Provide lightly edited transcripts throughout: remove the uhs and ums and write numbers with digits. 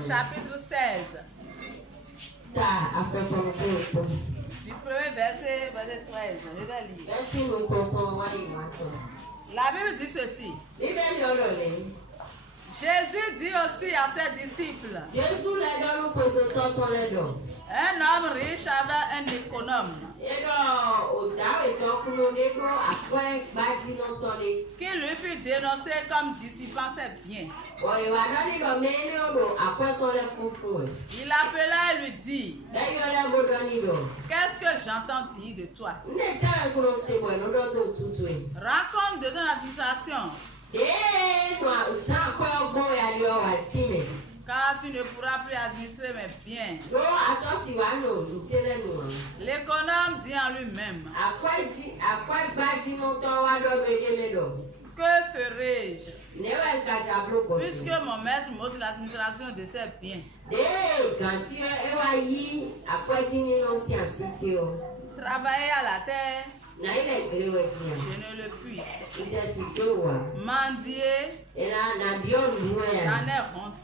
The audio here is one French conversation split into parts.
chapitre 16. Du premier verset, verset 13. Je vais lire. La Bible dit ceci. Jésus dit aussi à ses disciples. Un homme riche avait un économe qui lui fut dénoncé comme dissipant ses biens. Il appela et lui dit: qu'est-ce que j'entends dire de toi? Raconte de ton administration, car tu ne pourras plus administrer mes biens. L'économe dit en lui-même: que ferai-je puisque mon maître m'ôte l'administration de ses biens? Travailler à la terre, je ne le puis. Mendier, j'en ai honte.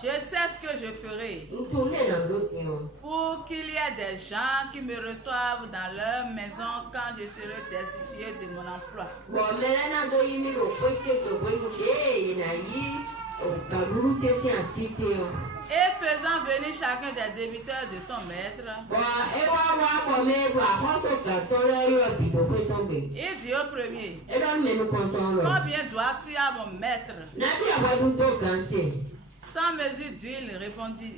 Je sais ce que je ferai pour qu'il y ait des gens qui me reçoivent dans leur maison quand je serai destitué de mon emploi. Et faisant venir chacun des débiteurs de son maître, il dit au premier: combien dois-tu à mon maître? 100 mesures d'huile, répondit.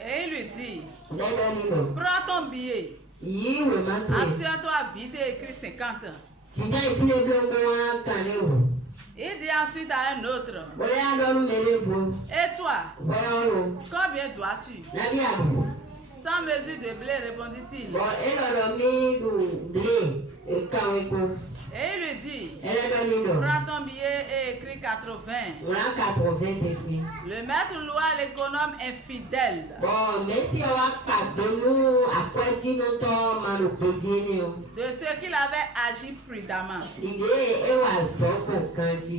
Et il lui dit: prends ton billet, assure-toi vite et écris 50. Il dit ensuite à un autre: et toi, combien dois-tu? 100 mesures de blé, répondit-il. Et il lui dit: prends ton billet et écris 80. Le maître loua l'économe infidèle de ce qu'il avait agi prudemment.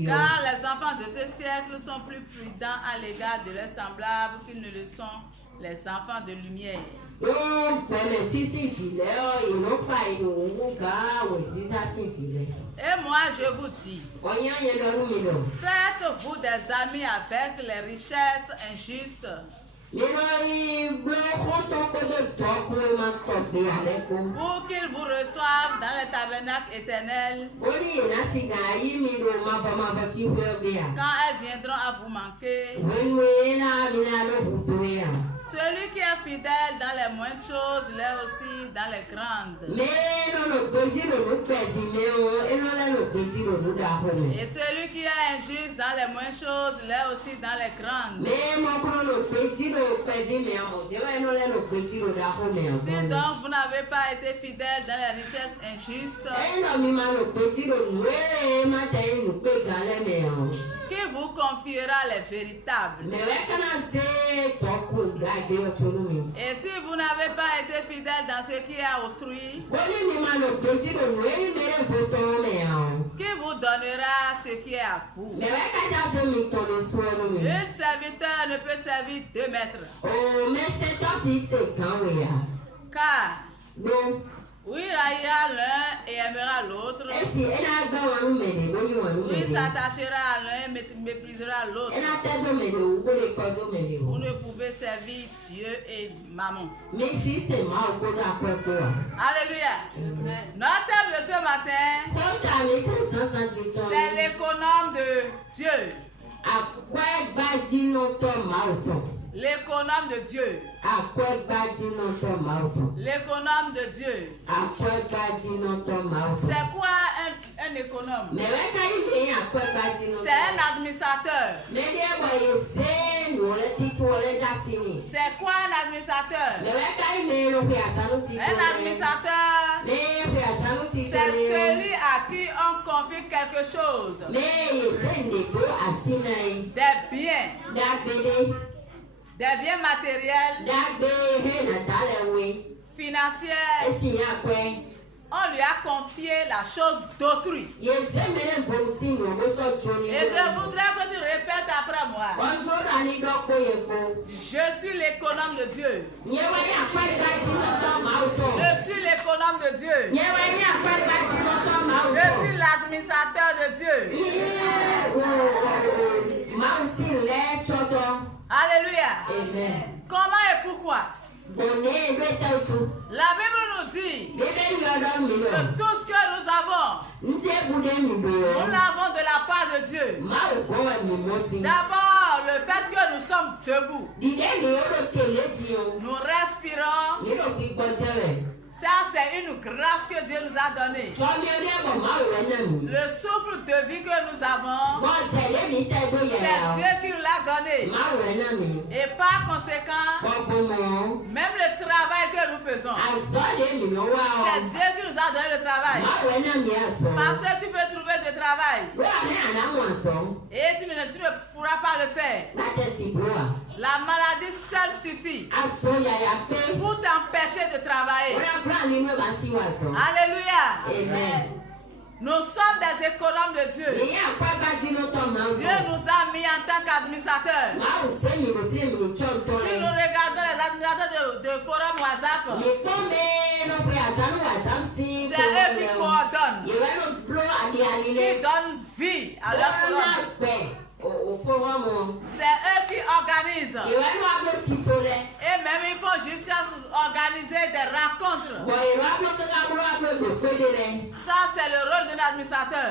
Car les enfants de ce siècle sont plus prudents à l'égard de leurs semblables qu'ils ne le sont les enfants de lumière. Et moi je vous dis, faites-vous des amis avec les richesses injustes, pour qu'ils vous reçoivent dans le tabernacle éternel quand elles viendront à vous manquer. Celui qui est fidèle dans les moindres choses l'est aussi dans les grandes. Et celui qui est injuste dans les moindres choses l'est aussi dans les grandes. Si donc vous n'avez pas été fidèle dans les richesses injustes, qui vous confiera les véritables? Et si vous n'avez pas été fidèle dans ce qui est à autrui, qui vous donnera ce qui est à vous? Un serviteur ne peut servir 2 maîtres. Car ou il haïra l'un et aimera l'autre, ou il s'attachera à l'un et méprisera l'autre. Vous ne pouvez servir Dieu et maman. Alléluia. Notre thème de ce matin, c'est l'économe de Dieu. L'économe de Dieu. L'économe de Dieu. C'est quoi un économe? C'est un administrateur. C'est quoi un administrateur? Un administrateur, c'est celui à qui on confie quelque chose. Des biens matériels, financiers, On lui a confié la chose d'autrui. Et je voudrais que tu répètes après moi. Je suis l'économe de Dieu. Je suis l'économe de Dieu. Je suis l'administrateur de Dieu. Alléluia. Amen. Comment et pourquoi? La Bible nous dit que tout ce que nous avons, nous l'avons de la part de Dieu. D'abord, le fait que nous sommes debout, nous respirons. Ça, c'est une grâce que Dieu nous a donnée. Le souffle de vie que nous avons, c'est Dieu qui nous l'a donné. Et par conséquent, même le travail que nous faisons, c'est Dieu qui nous a donné le travail. Parce que tu peux trouver du travail et tu ne pourras pas le faire. La maladie seule suffit pour t'empêcher de travailler. Alléluia. Amen. Nous sommes des économes de Dieu. Dieu nous a mis en tant qu'administrateurs. Si nous regardons les administrateurs de forum WhatsApp, c'est eux qui coordonnent, qui donnent vie à leur forum. C'est eux qui organisent. Et même il faut jusqu'à organiser des rencontres. Ça, c'est le rôle d'un administrateur.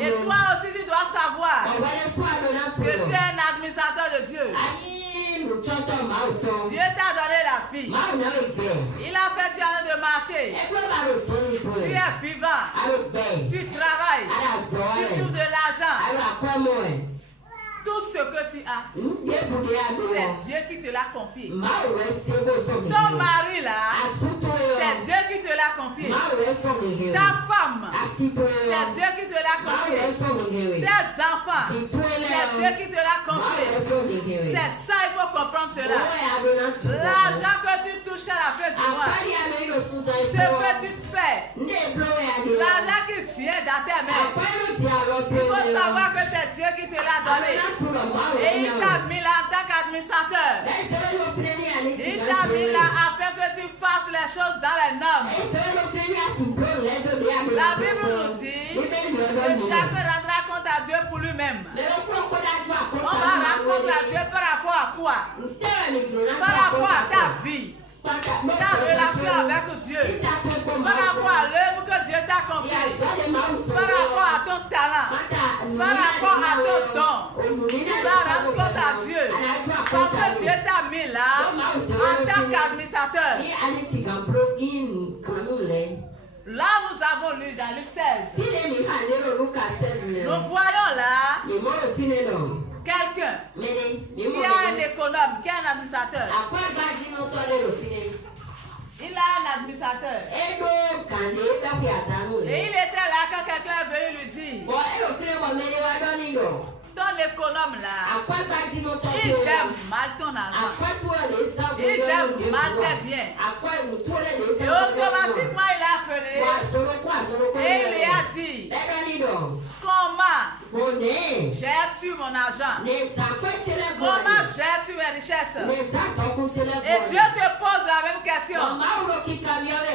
Et toi aussi, tu dois savoir que tu es un administrateur de Dieu. Dieu t'a donné la vie. Il a fait tu de marcher. Tu es vivant. Tu travailles. Tu trouves de l'argent. Tout ce que tu as, c'est Dieu qui te l'a confié. Ton mari là, c'est Dieu qui te l'a confié. Ta femme, c'est Dieu qui te l'a confié. Tes enfants, c'est Dieu qui te l'a confié. C'est ça, il faut comprendre cela. L'argent que tu touches à la fin du mois, ce que tu te fais, l'argent qui vient dans tes mains, il faut savoir que c'est Dieu qui te l'a donné. Et il t'a mis là en tant qu'administrateur. Il t'a mis là afin que tu fasses les choses dans les normes. La Bible nous dit que chacun rendra compte à Dieu pour lui-même. On va rendre compte à Dieu par rapport à quoi? Par rapport à ta vie, ta relation avec Dieu, par rapport à l'œuvre que Dieu t'a confiée, par rapport à ton talent, par rapport à ton don. Tu vas rendre compte à Dieu parce que Dieu t'a mis là en tant qu'administrateur. Là, nous avons lu dans Luc 16. Nous voyons là quelqu'un qui a un économe, qui a un administrateur. Il a un administrateur. Et il était là quand quelqu'un est venu lui dire: ton économe là, il gère mal ton argent. Il gère mal tes biens. Et automatiquement il a appelé et il lui a dit: comment gères-tu mon argent? Comment gères-tu mes richesses? Et Dieu te pose la même question.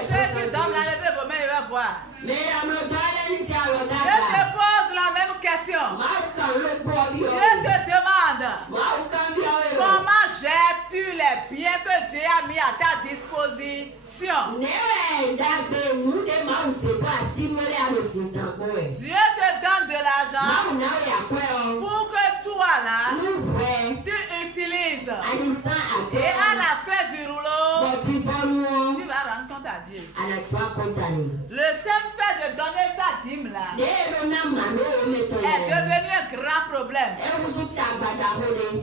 Ceux qui dorment là, levez vos mains et va voir. Dieu te pose la même question. Dieu te demande: comment gères-tu les biens que Dieu a mis à ta disposition? Dieu te donne de l'argent pour que toi là, tu utilises. Et à la fin du rouleau, tu vas rendre compte à Dieu. Le simple fait de donner sa dîme là est devenu un grand problème.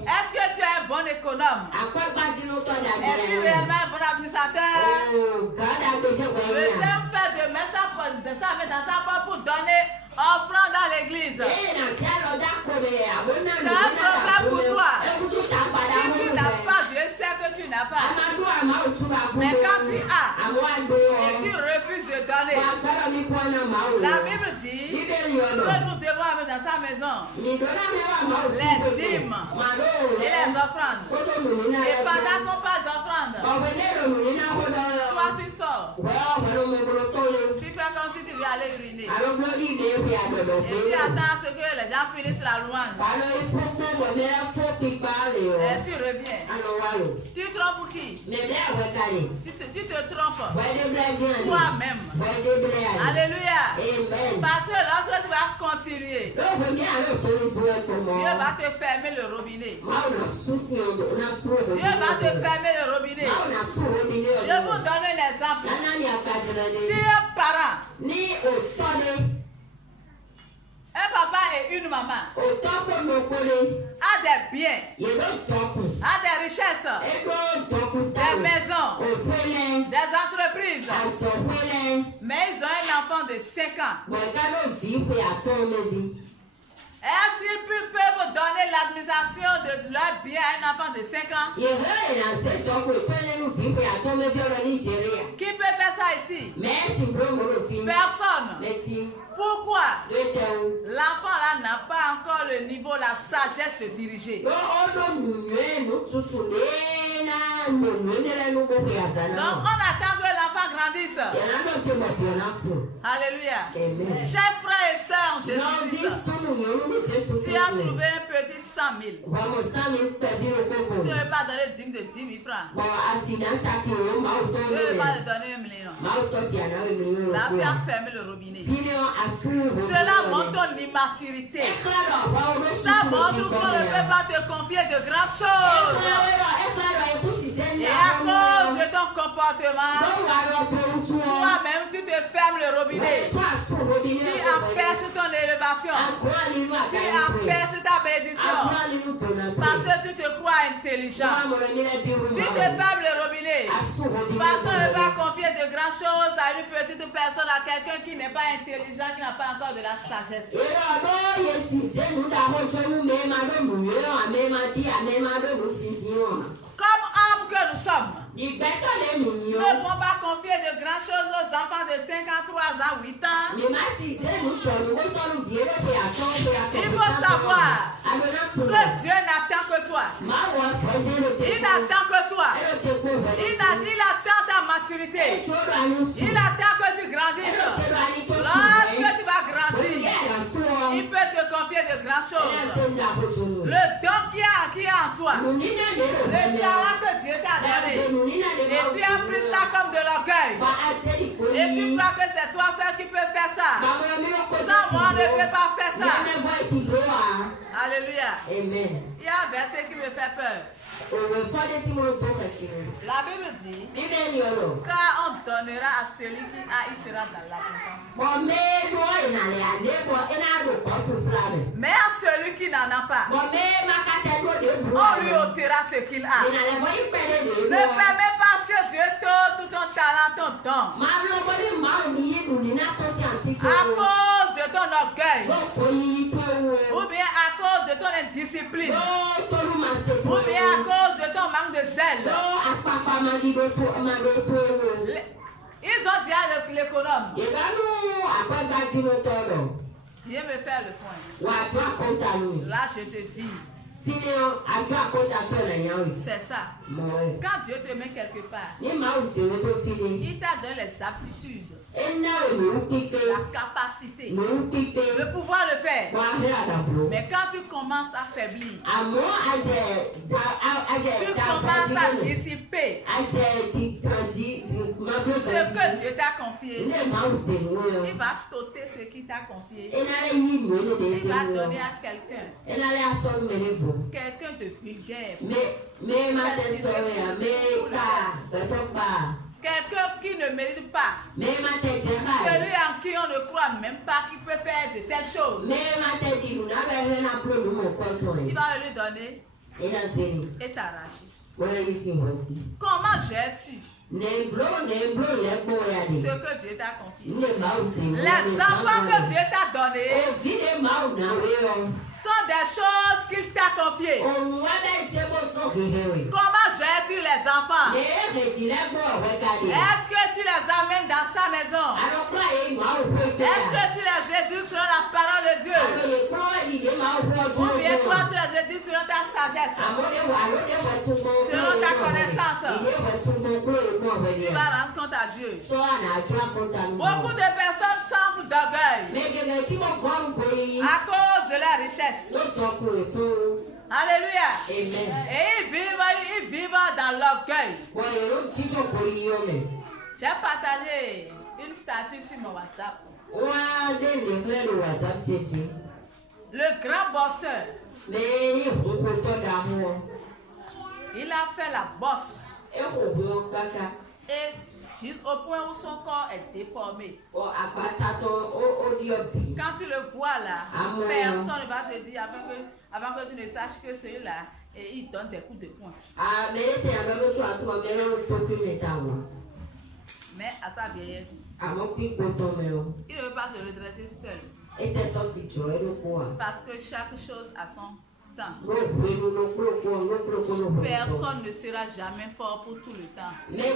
Est-ce que tu es un bon économe? Es-tu réellement un bon administrateur? Le simple fait de mettre ça dans sa poche pour donner offrande dans l'église, c'est un problème pour toi. Si tu n'as pas, Dieu sait que tu n'as pas. Mais quand tu as et tu refuses de donner, la Bible dit que nous devons amener dans sa maison les dîmes et les offrandes. Et pendant qu'on parle d'offrandes, toi tu sors. Tu fais comme si tu veux aller uriner. Et tu attends ce que les gens finissent la louange. Et tu reviens. Tu trompes qui? Tu te trompes toi-même. Alléluia. Parce que lorsque tu vas continuer, Dieu va te fermer le robinet. Dieu va te fermer le robinet. Je vous donne un exemple. Si un parent, un papa et une maman a des biens, a des richesses, des maisons, des entreprises, mais ils ont un enfant de 5 ans. Est-ce qu'ils peuvent donner l'administration de leur bien à un enfant de 5 ans? Qui peut faire ça ici? Personne. Pourquoi? L'enfant là n'a pas encore le niveau, la sagesse de diriger. Donc on attend que l'enfant grandisse. Alléluia. Chers frères et sœurs, Jésus-Christ, tu as trouvé un petit 100 000. Tu ne veux pas donner 10 000 francs. Tu ne veux pas te donner 1 million. Là, tu as fermé le robinet. Cela montre ton immaturité. Ça montre qu'on ne peut pas te confier de grandes choses. Et à cause de ton comportement, toi-même tu te fermes le robinet. Tu empêches ton élévation. Tu empêches ta bénédiction. Parce que tu te crois intelligent. Tu te fermes le robinet. Parce qu'on ne peut pas confier de grandes choses à une petite personne, à quelqu'un qui n'est pas intelligent, qui n'a pas encore de la sagesse. Comme hommes que nous sommes, nous ne pouvons pas confier de grandes choses aux enfants de 5 ans, 3 ans, 8 ans. Il faut savoir que Dieu n'attend que toi. Il n'attend que toi. Il attend ta maturité. Il attend que tu grandisses. Lorsque tu vas grandir, il peut te confier de grandes choses. Le don qui est en toi, le talent que Dieu t'a donné, et tu as pris ça comme de l'orgueil. Et tu crois que c'est toi seul qui peux faire ça. Sans moi, on ne peut pas faire ça. Alléluia. Amen. Il y a un verset qui me fait peur. La Bible dit, car on donnera à celui qui a, il sera dans l'abondance. Mais à celui qui n'en a pas, on lui ôtera ce qu'il a. Ne permets pas que Dieu t'ôte tout ton talent, ton don. À cause de ton orgueil, ou bien à cause de ton indiscipline, ou bien à cause de ton manque de zèle. Ils ont dit à l'économe, viens me faire le point. Là, je te vis. C'est ça. Quand Dieu te met quelque part, il t'a donné les aptitudes, la capacité de pouvoir le faire. Mais quand tu commences à faiblir, tu commences à dissiper ce que Dieu t'a confié. Il va t'ôter ce qu'il t'a confié. Il va donner à quelqu'un. Quelqu'un de vulgaire. Quelqu'un qui ne mérite pas. Celui en qui on ne croit même pas qu'il peut faire de telles choses. Il va lui donner et t'arracher. Comment gères-tu ce que Dieu t'a confié? Les enfants que Dieu t'a donnés sont des choses qu'il t'a confiées. Comment gères-tu les les enfants? Est-ce que tu les amènes dans sa maison? Est-ce que tu les éduques selon la parole de Dieu? Ou bien toi tu les éduques selon ta sagesse, selon ta connaissance? Tu vas rendre compte à Dieu. Beaucoup de personnes semblent d'orgueil à cause de la richesse. Alléluia. Amen. Et ils vivent dans l'orgueil. J'ai partagé une statue sur mon WhatsApp. Le grand bosseur, il a fait la bosse. Et jusqu'au point où son corps est déformé. Quand tu le vois là, personne ne va te dire avant que tu ne saches que celui-là, et il donne des coups de poing. Mais à sa vieillesse, il ne veut pas se redresser seul. Parce que chaque chose a son temps. Personne ne sera jamais fort pour tout le temps. Mais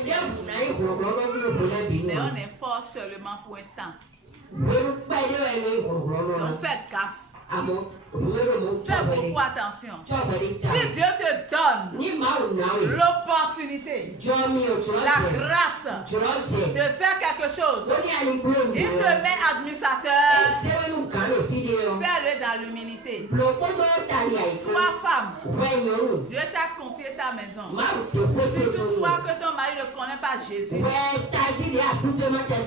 on est fort seulement pour un temps. Donc fais gaffe. Fais beaucoup attention. Si Dieu te donne l'opportunité, la grâce de faire quelque chose, il te met administrateur, fais-le dans l'humilité. Toi, femme, Dieu t'a confié ta maison. Si tu crois que ton mari ne connaît pas Jésus,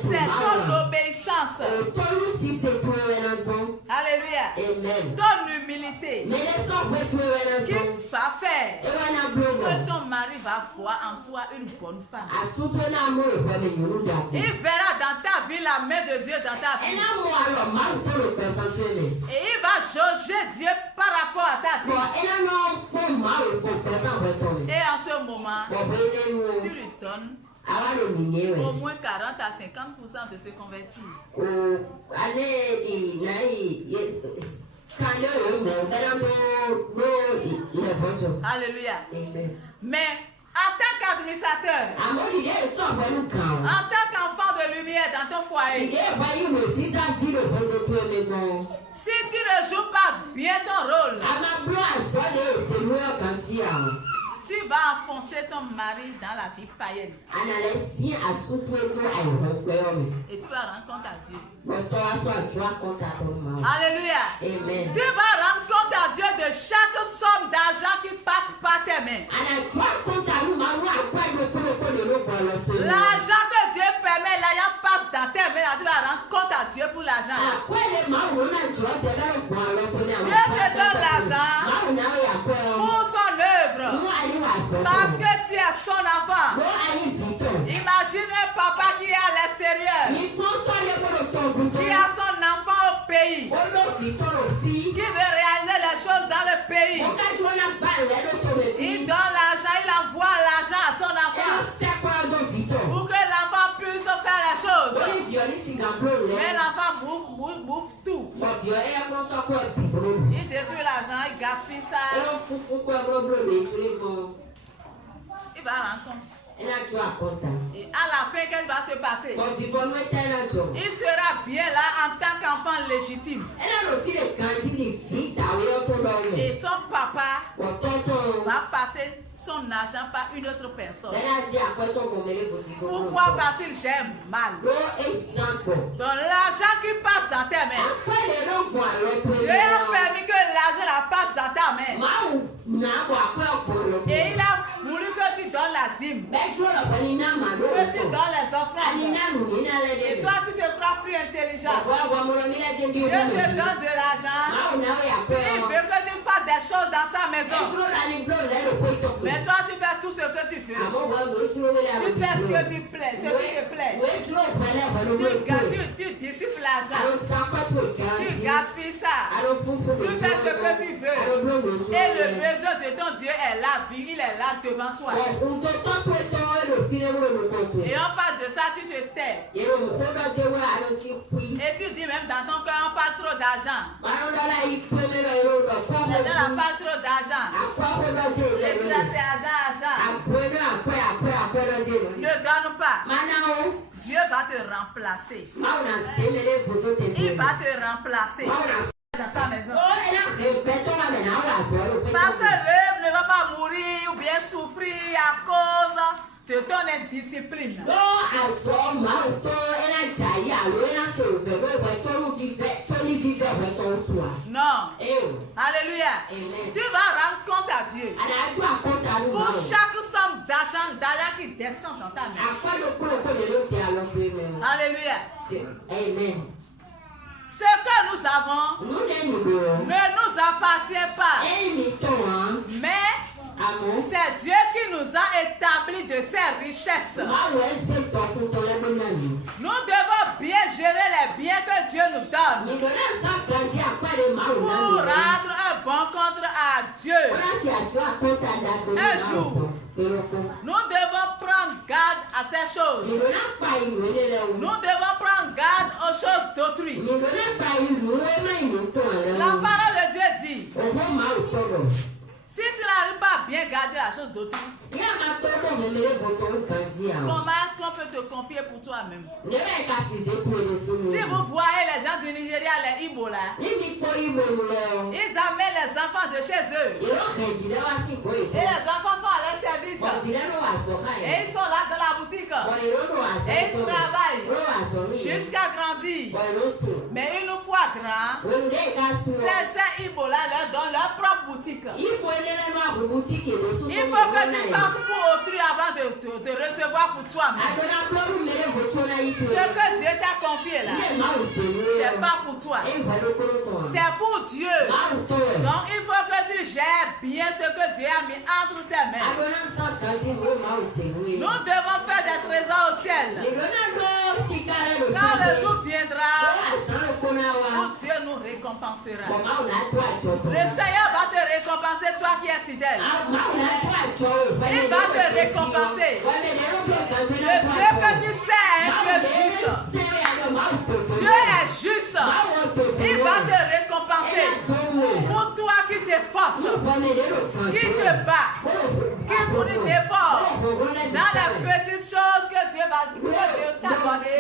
c'est ton obéissance. Alléluia. Ton humilité qui va faire que ton mari va voir en toi une bonne femme. Il verra dans ta vie la main de Dieu dans ta vie. Et il va jauger Dieu par rapport à ta vie. Et en ce moment, tu lui donnes au moins 40 à 50% de se convertir. Alléluia. Mais en tant qu'administrateur, en tant qu'enfant de lumière dans ton foyer, si tu ne joues pas bien ton rôle, tu vas enfoncer ton mari dans la vie païenne. Et tu vas rendre compte à Dieu. Alléluia. Amen. Tu vas rendre compte à Dieu de chaque somme d'argent qui passe par tes mains. L'argent que Dieu permet, l'argent passe dans tes mains. Tu vas rendre compte à Dieu pour l'argent. Dieu te donne l'argent pour son œuvre. Parce que tu es son enfant. Imagine un papa qui est à l'extérieur, qui a son enfant au pays, qui veut réaliser les choses dans le pays. Il donne l'argent, il envoie l'argent à son enfant pour que l'enfant puisse faire les choses. Mais l'enfant bouffe tout. Il détruit l'argent, il gaspille ça. Il va rendre compte. Et à la fin, qu'est-ce qui va se passer? Il sera bien là en tant qu'enfant légitime. Et son papa va passer son argent par une autre personne. Pourquoi? Parce qu'il gère mal. Donc l'argent qui passe dans tes mains, Dieu a permis que l'argent passe dans ta main. Et il a voulu que tu donnes la dîme, que tu donnes les offrandes. Et toi tu te crois plus intelligent. Dieu te donne de l'argent. Il veut que tu fasses des choses dans sa maison. Mais toi tu fais tout ce que tu veux. Tu fais ce que tu plais, ce qui te plaît. Tu dissipes l'argent. Tu gaspilles ça. Tu fais ce que tu veux. Et le besoin de ton Dieu est là, il est là devant toi. Et on parle de ça, tu te tais. Et tu dis même dans ton cœur, on parle trop d'argent. On n'a pas trop d'argent. Et puis là, c'est argent. regarde pas. Dieu va te remplacer. Il va te remplacer dans sa maison. Parce que l'homme ne va pas mourir ou bien souffrir à cause de ton indiscipline. Non. Alléluia. Tu vas rendre compte à Dieu pour chaque somme d'argent qui descend dans ta main. Alléluia. Amen. Ce que nous avons ne nous appartient pas. Mais c'est Dieu qui nous a établi de ses richesses. Nous devons bien gérer les biens que Dieu nous donne pour rendre un bon compte à Dieu. Un jour, nous devons prendre garde à ces choses. Nous devons prendre garde aux choses d'autrui. La parole de Dieu dit, si tu n'arrives pas à bien garder la chose d'autrui, comment est-ce qu'on peut te confier pour toi-même? Si vous voyez les gens du Nigeria, les Igbo là, ils amènent les enfants de chez eux. Et les enfants sont à leur service. Et ils sont là dans la boutique. Et ils travaillent jusqu'à grandir. Mais une fois grand, ces Igbo là leur donnent leur propre boutique. Il faut que tu fasses pour autrui avant de recevoir pour toi-même. Ce que Dieu t'a confié là, c'est pas pour toi. C'est pour Dieu. Donc il faut que tu gères bien ce que Dieu a mis entre tes mains. Nous devons faire des trésors au ciel. Quand le jour viendra, où Dieu nous récompensera. Le Seigneur va te récompenser, toi qui es fidèle. Il va te récompenser. Le Dieu que tu sais est juste. Dieu est juste. Il va te récompenser. Pour toi qui t'efforces, qui te bat, qui fournit d'efforts dans les petites choses que Dieu va t'a donné,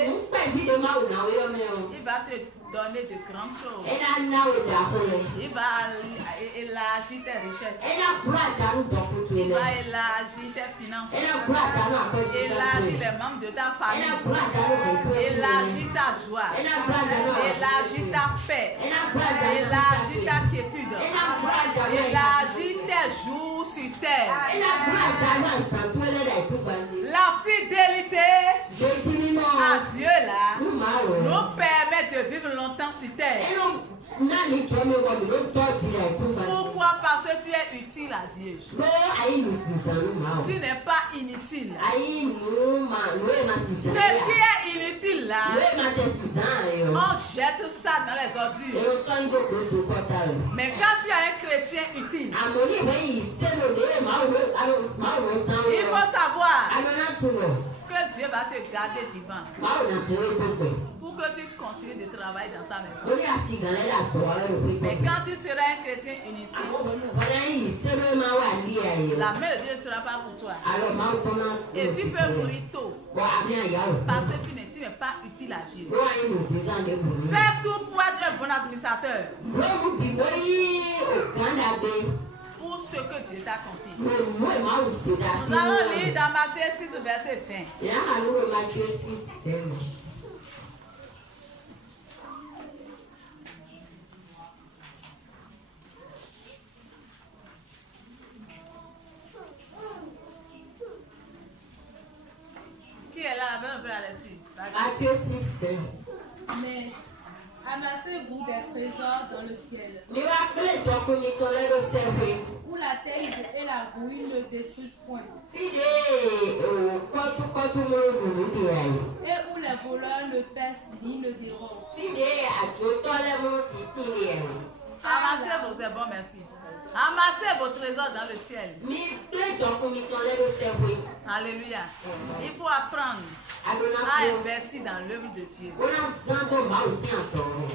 il va te donner de grandes choses. Il va élargir tes richesses. Il va élargir tes finances. Élargir les membres de ta famille. Élargir ta joie. Élargir ta paix. Élargir ta quiétude. Élargir tes jours sur terre. La fidélité à Dieu là nous permet de vivre longtemps sur terre. Pourquoi? Parce que tu es utile à Dieu. Tu n'es pas inutile. Ce qui est inutile là, on jette ça dans les ordures. Mais quand tu es un chrétien utile, il faut savoir que Dieu va te garder vivant pour que tu continues de travailler dans sa maison. Mais quand tu seras un chrétien inutile, la main de Dieu ne sera pas pour toi. Et tu peux mourir tôt parce que tu n'es pas utile à Dieu. Fais tout pour être un bon administrateur pour ce que Dieu t'a confié. Nous allons lire dans Matthieu 6, verset 20. Qui est là? Matthieu 6, 20. Mais amassez-vous des trésors dans le ciel, où la terre et la rouille ne détruisent point, et où les voleurs ne pèsent ni ne dérobent. Amassez vos trésors, bon merci. Amassez vos trésors dans le ciel. Alléluia. Il faut apprendre à investir dans l'œuvre de Dieu.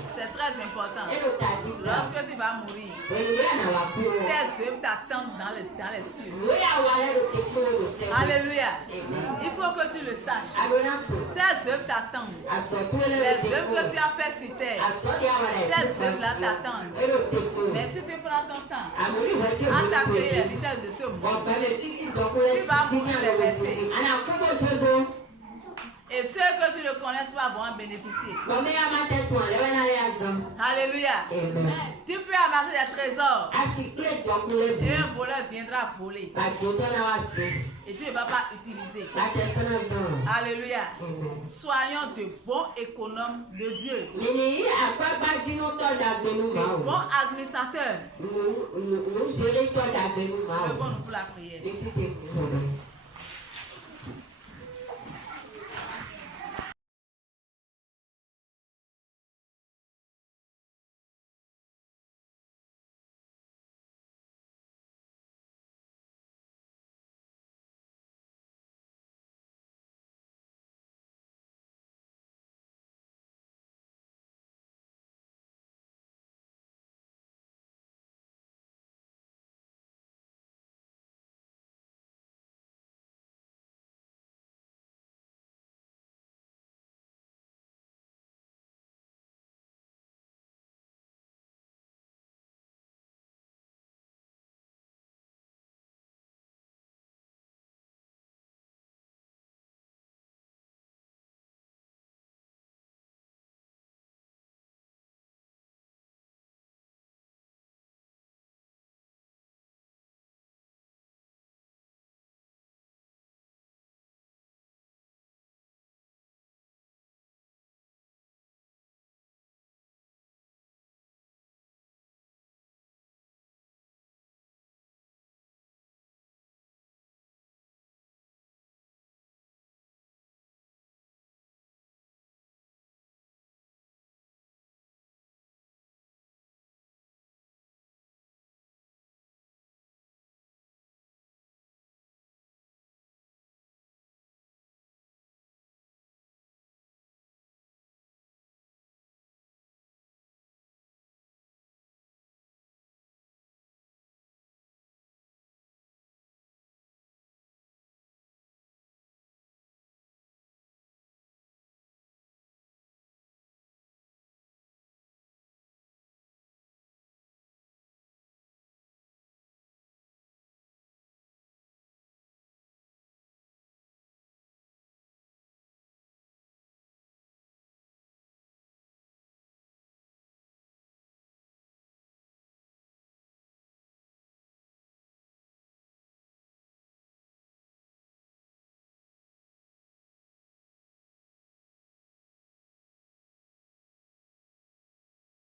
C'est très important. Lorsque tu vas mourir, tes œuvres t'attendent dans les cieux. Alléluia. Il faut que tu le saches. Tes œuvres t'attendent. Les œuvres que tu as fait sur terre, ces œuvres-là t'attendent. Mais si tu prends ton temps à t'appeler les richesses de ce monde, tu vas vouloir les laisser. Et ceux que tu ne connais pas vont en bénéficier. Alléluia. Tu peux amasser des trésors. Et un voleur viendra voler. Et tu ne vas pas utiliser. Alléluia. Soyons de bons économes de Dieu. De bons administrateurs. Levons-nous pour la prière.